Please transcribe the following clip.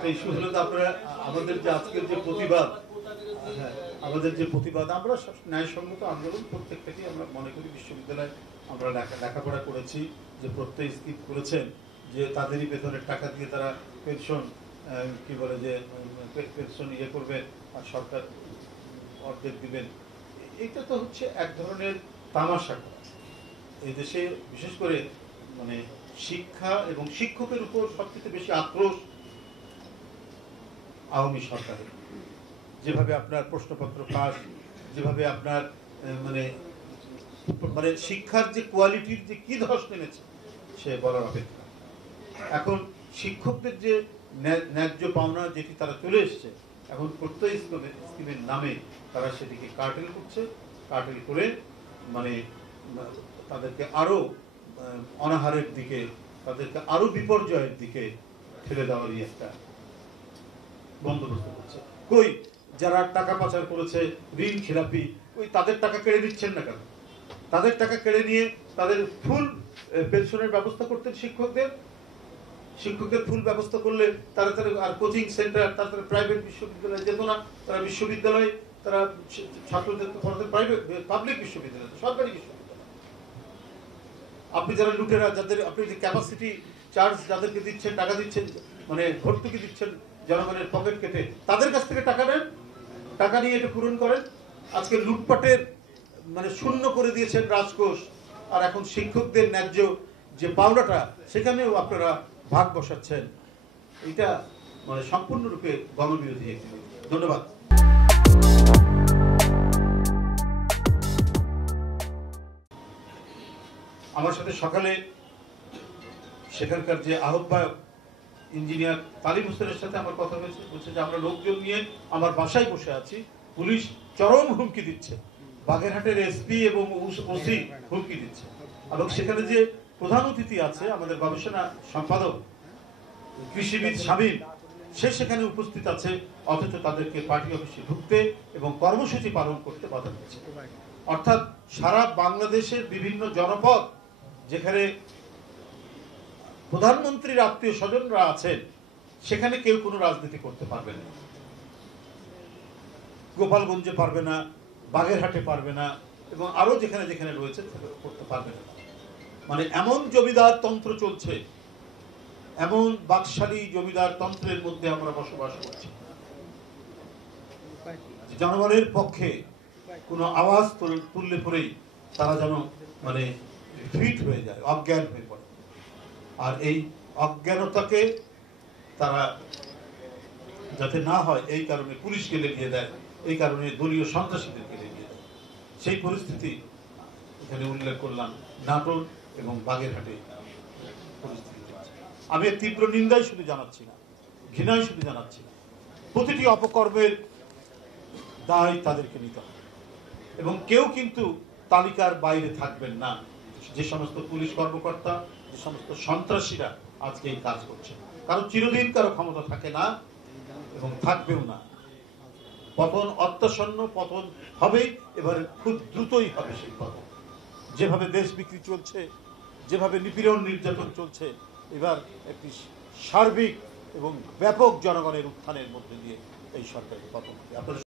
একটা ইস্যু হলো তো আপনারা আমাদের যে আজকের যে প্রতিবাদ, হ্যাঁ আমাদের যে প্রতিবাদ, আমরা ন্যায়সঙ্গত আন্দোলন প্রত্যেকটাকেই আমরা মনে করি বিশ্ববিদ্যালয়ে আমরা লেখাপড়া করেছি, যে প্রত্যেক স্কিপ করেছেন যে তাদেরই বেতনের টাকা দিয়ে তারা পেনশন কি বলে যে পেনশন ইয়ে করবে আর সরকার অর্ধেক দিবেন। এটা তো হচ্ছে এক ধরনের তামাশা করা। এই দেশে বিশেষ করে মানে শিক্ষা এবং শিক্ষকের উপর সবচেয়ে বেশি আক্রোশ আওয়ামী সরকারের। যেভাবে আপনার প্রশ্নপত্র ফাঁস, যেভাবে আপনার মানে মানে শিক্ষার যে কোয়ালিটির যে কি ধস নেমেছে সে বলার অপেক্ষা। এখন শিক্ষকদের যে ন্যায্য পাওনা যেটি তারা চলে এসছে, এখন প্রত্যয় স্কিমের নামে তারা সেটিকে কার্টেল করছে, কার্টেল করে মানে তাদেরকে আরো অনাহারের দিকে, তাদেরকে আরো বিপর্যয়ের দিকে ঠেলে দেওয়ারই একটা বন্দোবস্ত করছে। কই যারা টাকা পাচার করেছে, ঋণ খেলাপি, ওই তাদের টাকা কেড়ে দিচ্ছেন না কেন? তাদের টাকা কেড়ে নিয়ে তাদের ফুল পেনশনের ব্যবস্থা করতেন শিক্ষকদের ফুল ব্যবস্থা করলে তারা আর কোচিং সেন্টার, তারা প্রাইভেট বিশ্ববিদ্যালয়ে যেত না, তারা বিশ্ববিদ্যালয়ে তারা ছাত্রদের প্রাইভেট পাবলিক বিশ্ববিদ্যালয়, সরকারি বিশ্ববিদ্যালয়। আপনি যারা লুটেরা, যাদের আপনি যে ক্যাপাসিটি চার্জ যাদেরকে দিচ্ছেন, টাকা দিচ্ছেন, মানে ভর্তুকি দিচ্ছেন জনগণের পকেট কেটে, তাদের কাছ থেকে টাকা নেন, টাকা নিয়ে এটা পূরণ করেন। আজকে লুটপাটের মানে শূন্য করে দিয়েছেন রাজকোষ, আর এখন শিক্ষকদের ন্যায্য যে পাওনাটা সেখানেও আপনারা ভাগ বসাচ্ছেন। এটা মানে সম্পূর্ণরূপে গণবিরোধী একটি। ধন্যবাদ। আমার সাথে সকালে সেখানকার যে আহ্বায়ক ইঞ্জিনিয়ার তালিম হোসেনের সাথে আমার কথা হয়েছে, বলছে যে আমরা লোকজন নিয়ে আমার বাসায় বসে আছি, পুলিশ চরম হুমকি দিচ্ছে, বাগেরহাটের এসপি এবং ওসি হুমকি দিচ্ছে, এবং সেখানে যে প্রধান অতিথি আছে আমাদের গবেষণা সম্পাদক কৃষিবিদ শামীম, সে সেখানে উপস্থিত আছে, অথচ তাদেরকে পার্টি অফিসে ঢুকতে এবং কর্মসূচি পালন করতে বাধা দিচ্ছে। অর্থাৎ সারা বাংলাদেশের বিভিন্ন জনপদ যেখানে প্রধানমন্ত্রীর আত্মীয় স্বজনরা আছেন, সেখানে কেউ কোনো রাজনীতি করতে পারবে না। গোপালগঞ্জে পারবে না, বাগেরহাটে পারবে না, এবং আরো যেখানে যেখানে রয়েছে করতে পারবে না। মানে এমন জমিদার তন্ত্র চলছে, এমন বাকশালী জমিদার তন্ত্রের মধ্যে আমরা বসবাস করছি। জনগণের পক্ষে কোনো আওয়াজ তুললে পরেই তারা যেন মানে ফিট হয়ে যায়, অজ্ঞান হয়ে পড়ে। আর এই অজ্ঞানতাকে তারা যাতে না হয় এই কারণে পুলিশকে লেগিয়ে দেয়, এই কারণে দলীয় সন্ত্রাসীদেরকে লেগিয়ে দেয়। সেই পরিস্থিতি এখানে উল্লেখ করলাম নাটোর এবং বাগেরহাটে পরিস্থিতি। আমি তীব্র নিন্দাই শুধু জানাচ্ছি না, ঘৃণাই শুধু জানাচ্ছি না, প্রতিটি অপকর্মের দায় তাদেরকে নিতে হবে, এবং কেউ কিন্তু তালিকার বাইরে থাকবেন না। যে সমস্ত পুলিশ কর্মকর্তা, যে সমস্ত সন্ত্রাসীরা আজকে এই কাজ করছে, কারণ চিরদিন কারো ক্ষমতা থাকে না এবং থাকবেও না। পতন অত্যাসন্ন, পতন হবেই, এবারে খুব দ্রুতই হবে সেই পতন। যেভাবে দেশ বিক্রি চলছে, যেভাবে নিপীড়ন নির্যাতন চলছে, এবার একটি সার্বিক এবং ব্যাপক জনগণের উত্থানের মধ্যে দিয়ে এই সরকারের পতন হবে।